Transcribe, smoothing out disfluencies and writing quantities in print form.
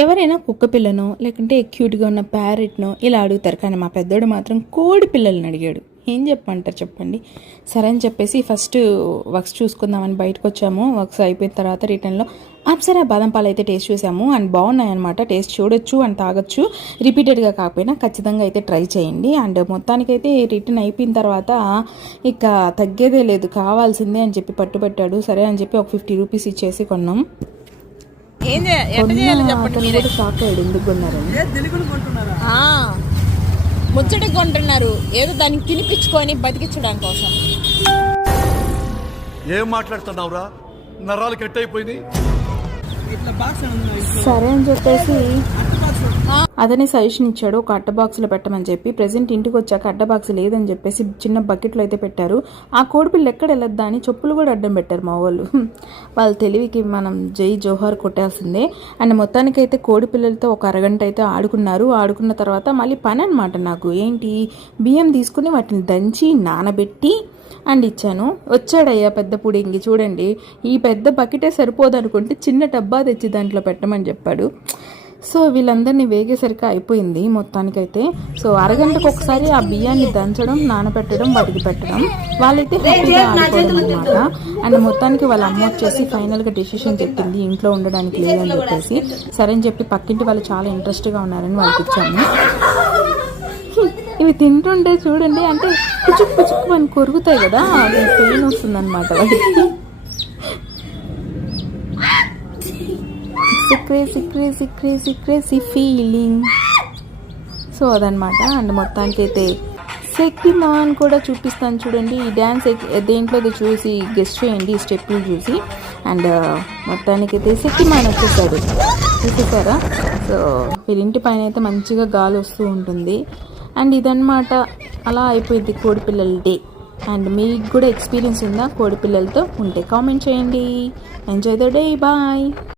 ఎవరైనా కుక్క పిల్లనో లేకుంటే క్యూట్గా ఉన్న ప్యారెట్నో ఇలా అడుగుతారు, కానీ మా పెద్దోడు మాత్రం కోడి పిల్లల్ని అడిగాడు. ఏం చెప్పమంటారు చెప్పండి. సరే అని చెప్పేసి ఫస్ట్ వర్క్స్ చూసుకుందామని బయటకు వచ్చాము. వర్క్స్ అయిపోయిన తర్వాత రిటర్న్లో అప్సరా బాదం పాలు అయితే టేస్ట్ చూసాము అండ్ బాగున్నాయన్నమాట. టేస్ట్ చూడొచ్చు అండ్ తాగొచ్చు, రిపీటెడ్గా కాకపోయినా ఖచ్చితంగా అయితే ట్రై చేయండి. అండ్ మొత్తానికైతే రిటర్న్ అయిపోయిన తర్వాత ఇక తగ్గేదే లేదు, కావాల్సిందే అని చెప్పి పట్టుబట్టాడు. సరే అని చెప్పి ఒక 50 రూపీస్ ఇచ్చేసి కొన్నాం. షాక్ అయ్యాడు, ఎందుకు కొన్నారని. ముచ్చటికి కొంటున్నారు, ఏదో దానికి తినిపించుకొని బతికించడం కోసం. ఏం మాట్లాడుతున్నావురా, నరాలు కట్ అయిపోయింది. సరే అని చెప్పేసి అతనే సజెషన్ ఇచ్చాడు, ఒక అట్ట బాక్స్లో పెట్టమని చెప్పి. ప్రెసెంట్ ఇంటికి వచ్చాక అట్ట బాక్స్ లేదని చెప్పేసి చిన్న బకెట్లో అయితే పెట్టారు. ఆ కోడిపిల్ల ఎక్కడ వెళ్ళొద్దా అని చెప్పులు కూడా అడ్డం పెట్టారు మా వాళ్ళు. వాళ్ళ తెలివికి మనం జై జోహార్ కొట్టాల్సిందే. అండ్ మొత్తానికైతే కోడిపిల్లలతో ఒక అరగంట అయితే ఆడుకున్నారు. ఆడుకున్న తర్వాత మళ్ళీ పని అనమాట నాకు. ఏంటి, బియ్యం తీసుకుని వాటిని దంచి నానబెట్టి అండ్ ఇచ్చాను. వచ్చాడయ్యా పెద్ద పుడింగి, చూడండి ఈ పెద్ద బకెటే సరిపోదు అనుకుంటే చిన్న డబ్బా తెచ్చి దాంట్లో పెట్టమని చెప్పాడు. సో వీళ్ళందరినీ వేగేసరికి అయిపోయింది మొత్తానికైతే. సో అరగంటకు ఒకసారి ఆ బియ్యాన్ని దంచడం, నానబెట్టడం, వాటికి పెట్టడం. వాళ్ళైతే హ్యాపీగా ఆడుకోవడం అనమాట. అండ్ మొత్తానికి వాళ్ళ అమ్మ వచ్చేసి ఫైనల్గా డెసిషన్ చెప్పింది ఇంట్లో ఉండడానికి లేదని చెప్పేసి. సరే అని చెప్పి పక్కింటి వాళ్ళు చాలా ఇంట్రెస్ట్గా ఉన్నారని వాళ్ళకి ఇచ్చాము. ఇవి తింటుంటే చూడండి, అంటే పుచ్చుకు పుచ్చుకు అని కొరుకుతాయి కదా, అది పెయిన్ వస్తుంది అనమాట వాటికి. సిక్రేసి ఫీలింగ్. సో అదనమాట. అండ్ మొత్తానికి అయితే శక్తిమాన్ కూడా చూపిస్తాను చూడండి. ఈ డ్యాన్స్ దేంట్లో చూసి గెస్ట్ చేయండి, ఈ స్టెప్లు చూసి. అండ్ మొత్తానికి అయితే శక్తిమాన్ వచ్చేసాడు, చూసేసారా. సో వీళ్ళింటి పైన అయితే మంచిగా గాలి వస్తూ ఉంటుంది. అండ్ ఇదన్నమాట, అలా అయిపోయింది కోడిపిల్లల డే. అండ్ మీకు కూడా ఎక్స్పీరియన్స్ ఉందా కోడిపిల్లలతో? ఉంటే కామెంట్ చేయండి. Enjoy the day, bye.